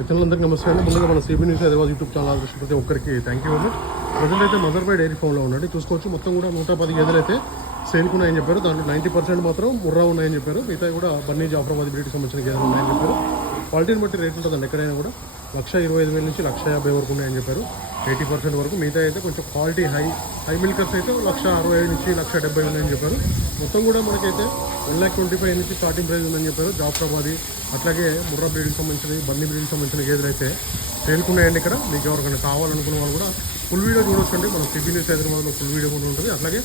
రైతులందరికీ నమస్తే అండి ముందుగా మన CB news Hyderabad YouTube channel ఆదర్శ ప్రతి ఒక్కరికి థ్యాంక్ యూ అండి ప్రజెంట్ అయితే మదర్ బై డైరీ ఫామ్లో ఉండండి. చూసుకోవచ్చు మొత్తం కూడా నూట పది గేదెలు అయితే సేల్కు ఉన్నాయని చెప్పారు. దాంట్లో నైంటీ పర్సెంట్ మాత్రం ముర్రా ఉన్నాయని చెప్పారు. మిగతా కూడా బన్నీ జాఫరాబాద్ బ్రీడ్కి సంబంధించిన గేదెలు ఉన్నాయని చెప్పారు. క్వాలిటీని బట్టి రేట్ ఉంటుందండి ఎక్కడైనా కూడా. లక్ష ఇరవై ఐదు వేల నుంచి లక్ష యాభై వరకు ఉన్నాయని చెప్పారు. ఎయిటీ పర్సెంట్ వరకు మిగతా అయితే కొంచెం క్వాలిటీ హై హై మిల్కర్స్ అయితే లక్ష అరవై ఐదు నుంచి లక్ష డెబ్బై ఉందని చెప్పారు. మొత్తం కూడా మనకైతే వన్ ల్యాక్ ట్వంటీ ఫైవ్ నుంచి స్టార్టింగ్ ప్రైస్ ఉందని చెప్పారు. జాఫ్రాబాది అట్లాగే ముర్రా బ్రీడ్కి సంబంధించిన బన్నీ బ్రీడ్కి సంబంధించిన గేదెలు అయితే ఇక్కడ. మీకు ఎవరికైనా కావాలనుకున్న వాళ్ళు కూడా ఫుల్ వీడియో చూడొచ్చండి. మన సిబి న్యూస్ హైదరాబాద్లో ఫుల్ వీడియో కూడా ఉంటుంది. అట్లాగే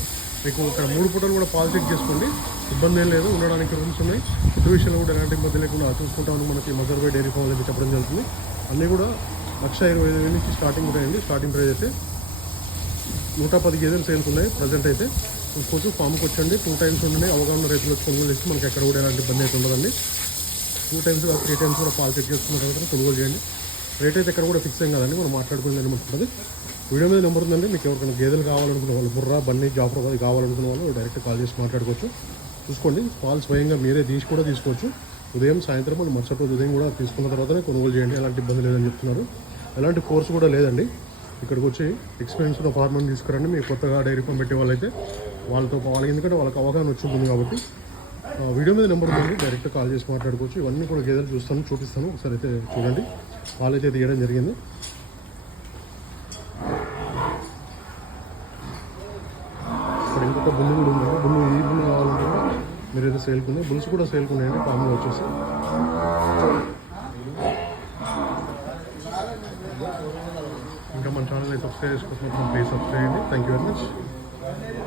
మీకు ఇక్కడ మూడు పూటలు కూడా పాలు చెక్ చేసుకోండి. ఇబ్బంది ఏం లేదు. ఉండడానికి రూమ్స్ ఉన్నాయి. ఫుడ్ విషయంలో కూడా ఎలాంటి ఇబ్బంది లేకుండా చూసుకుంటామని మనకి మదర్ బై డైరీ ఫామ్ చెప్పడం జరుగుతుంది. అన్నీ కూడా లక్ష ఇరవై ఐదు వేల నుంచి స్టార్టింగ్ ఉంటాయండి. స్టార్టింగ్ ప్రైస్ అయితే నూట పది గేదెలు సేల్స్ ఉన్నాయి. ప్రజెంట్ అయితే చూసుకోవచ్చు. ఫామ్కి వచ్చండి. టూ టైమ్స్ ఉన్నాయి అవగాహన రైతులు వచ్చి కొనుగోలు చేసి మనకి ఎక్కడ కూడా ఎలాంటి ఇబ్బంది అయితే ఉండదండి. టూ టైమ్స్ త్రీ టైమ్స్ కూడా పాలు చెక్ చేసుకున్న తర్వాత కొనుగోలు చేయండి. రేట్ అయితే ఎక్కడ కూడా ఫిక్స్ ఏం కాదండి. మనం మాట్లాడుకునే ఉంటుంది. వీడియో మీద నెంబర్ ఉందండి. మీకు ఎవరికైనా గేదెలు కావాలనుకున్న వాళ్ళు బుర్రా బన్నీ జాఫర్ కావాలనుకున్న వాళ్ళు డైరెక్ట్ కాల్ చేసి మాట్లాడుకోవచ్చు. చూసుకోండి. పాలు స్వయంగా మీరే తీసి కూడా తీసుకోవచ్చు. ఉదయం సాయంత్రం అండ్ మరుసటి రోజు ఉదయం కూడా తీసుకున్న తర్వాతనే కొనుగోలు చేయండి. ఎలాంటి ఇబ్బంది లేదని చెప్తున్నారు. ఎలాంటి కోర్స్ కూడా లేదండి. ఇక్కడికి వచ్చి ఎక్స్పీరియన్స్ ఉన్న ఫార్మర్ని తీసుకురండి. మీరు కొత్తగా డైరీ ఫామ్ పెట్టే వాళ్ళైతే వాళ్ళతో వాళ్ళకి ఎందుకంటే వాళ్ళకి అవగాహన వచ్చి కాబట్టి వీడియో మీద నెంబర్ ఉంది డైరెక్ట్ కాల్ చేసి మాట్లాడుకోవచ్చు. ఇవన్నీ కూడా గేదెలు చూస్తాను చూపిస్తాను. ఒకసారి అయితే చూడండి. వాళ్ళైతే తీయడం జరిగింది. ఇక్కడ ఇంకొక బుల్లు కూడా ఉంది. బుల్లు ఈ బుల్లు కావాలంటే కూడా అయితే సేల్కుంది బుల్స్ కూడా సేల్కున్నాయండి ఫామ్లో వచ్చేసి. ఇంకా మన ఛానల్ అయితే సబ్స్క్రైబ్ చేసుకోకపోతే ప్లీజ్ సబ్స్క్రైబ్ చేయండి. Thank you very much